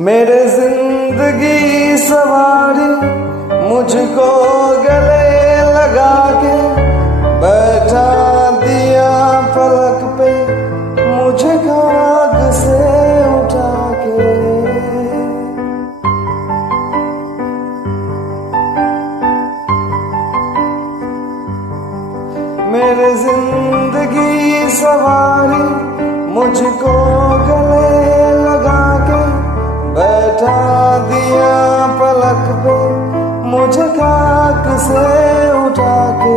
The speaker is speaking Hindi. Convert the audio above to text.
मेरे जिंदगी सवारी मुझको गले लगा के बैठा दिया पलक पे मुझे खाक से उठा के। मेरे जिंदगी सवारी मुझको गले लगा के बैठा दिया पलक पे मुझे खाक से उठा के।